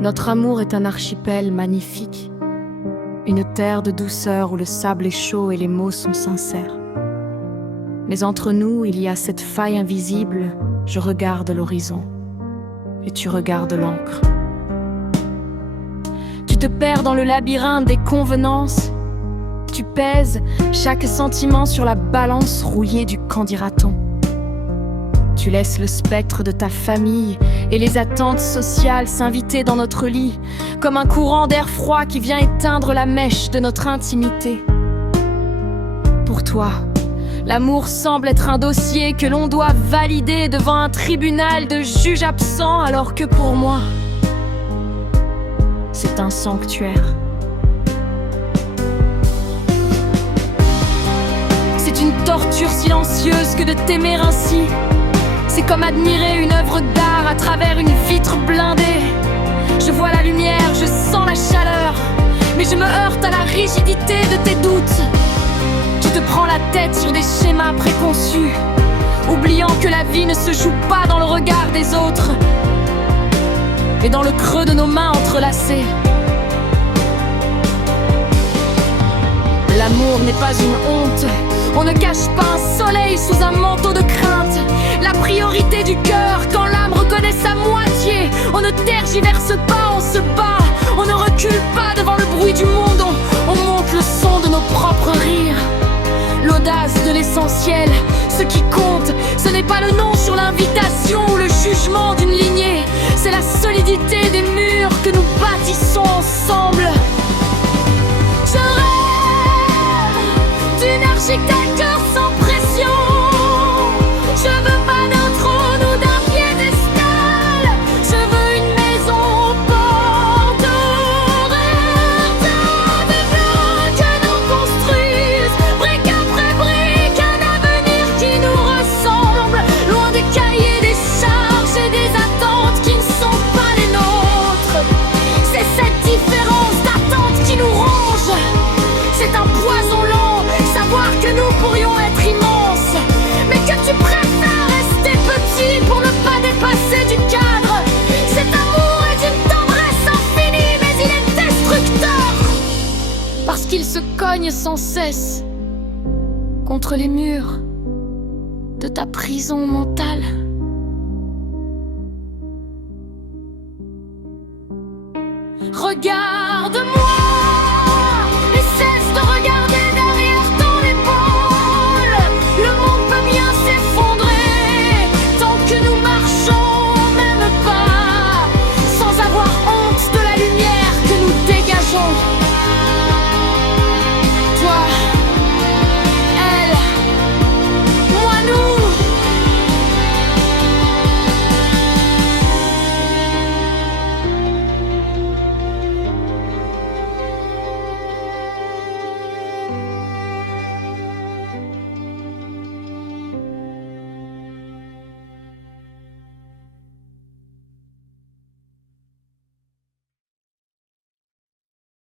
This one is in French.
Notre amour est un archipel magnifique, une terre de douceur où le sable est chaud et les mots sont sincères. Mais entre nous, il y a cette faille invisible, je regarde l'horizon et tu regardes l'encre. Tu te perds dans le labyrinthe des convenances, tu pèses chaque sentiment sur la balance rouillée du qu'en dira-t-on. Tu laisses le spectre de ta famille et les attentes sociales s'inviter dans notre lit, comme un courant d'air froid qui vient éteindre la mèche de notre intimité. Pour toi, l'amour semble être un dossier que l'on doit valider devant un tribunal de juges absents, alors que pour moi, c'est un sanctuaire. C'est une torture silencieuse que de t'aimer ainsi. C'est comme admirer une œuvre d'art à travers une vitre blindée. Je vois la lumière, je sens la chaleur, mais je me heurte à la rigidité de tes doutes. Tu te prends la tête sur des schémas préconçus, oubliant que la vie ne se joue pas dans le regard des autres, mais dans le creux de nos mains entrelacées. L'amour n'est pas une honte, on ne cache pas un soleil sous un manteau de crainte. La priorité du cœur, quand l'âme reconnaît sa moitié, on ne tergiverse pas, on se bat, on ne recule pas devant le bruit du monde, on monte le son de nos propres rires. L'audace de l'essentiel, ce qui compte, ce n'est pas le nom sur l'invitation ou le jugement d'une lignée, c'est la solidité des murs que nous bâtissons ensemble. Je rêve d'une architecture sans pression. Je veux pas d'un trône ou d'un piédestal. Je veux une maison aux portes ouvertes, des plans que nous construisent, brique après brique, un avenir qui nous ressemble, loin des cahiers, des charges et des attentes qui ne sont pas les nôtres. C'est cette différence d'attente qui nous ronge. C'est un poison lent, savoir que nous pourrions être immenses, mais que tu préfères rester petit pour ne pas dépasser du cadre. Cet amour est d'une tendresse infinie, mais il est destructeur, parce qu'il se cogne sans cesse contre les murs de ta prison mentale. Regarde-moi.